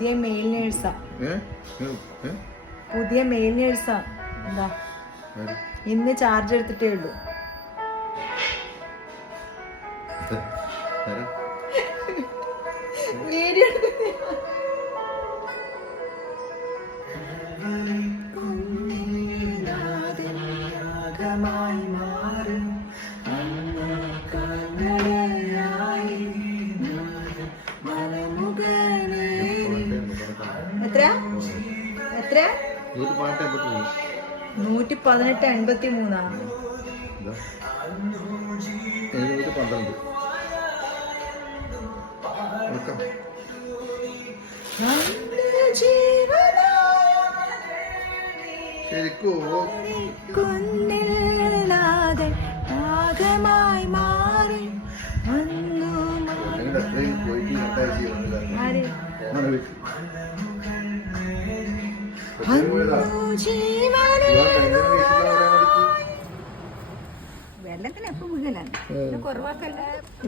പുതിയ മെയിൽ നേഴ്സാ. പുതിയ മെയിൽ നേഴ്സാ. എന്താ ഇന്ന് ചാർജ് എടുത്തിട്ടേ ഉള്ളൂ. വീഡിയോ എത്രയാ 118.83. കുന്നില്ലാതെ ആകമായി മാറി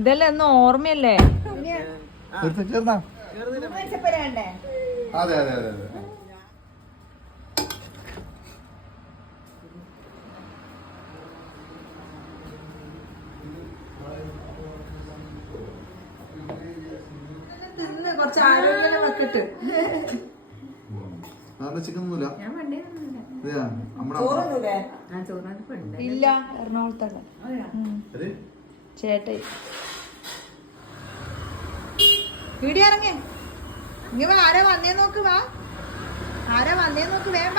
ഇതെല്ലാം ഒന്നും ഓർമ്മയല്ലേ? അതെ അതെ അതെ അതെ. കുറച്ച് ആരോഗ്യം വെക്കിട്ട് ചിക്കൻ ഒന്നുമില്ല. ഇല്ല, എറണാകുളത്തല്ല ചേട്ടൻ. വീഡിയോ ഇറങ്ങി ഇങ്ങ ആരാ വന്നേ നോക്ക്. വാ, ആരാ വന്നേ നോക്ക്. വേണ്ട,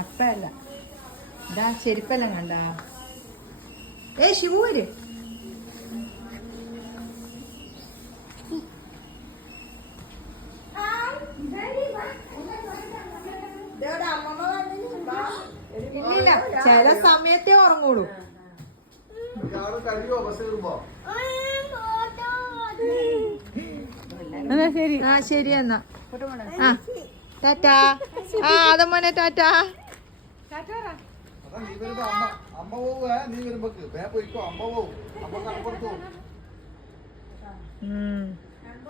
അപ്പല്ല ഇതാ ചെരുപ്പെല്ലാം കണ്ട. ശിവു വര്. ഇല്ലില്ല, ചില സമയത്തേ ഉറങ്ങൂളൂ. ശരി, ആ ശരി എന്നാ. ആ ടാറ്റാ. ആ അതെ മോനെ ടാറ്റാ. അമ്മ പോവുക, നീ വരുമ്പോ പോയിക്കോ. അമ്മ പോവും. അമ്മ കടപ്പുറത്ത് പോവും.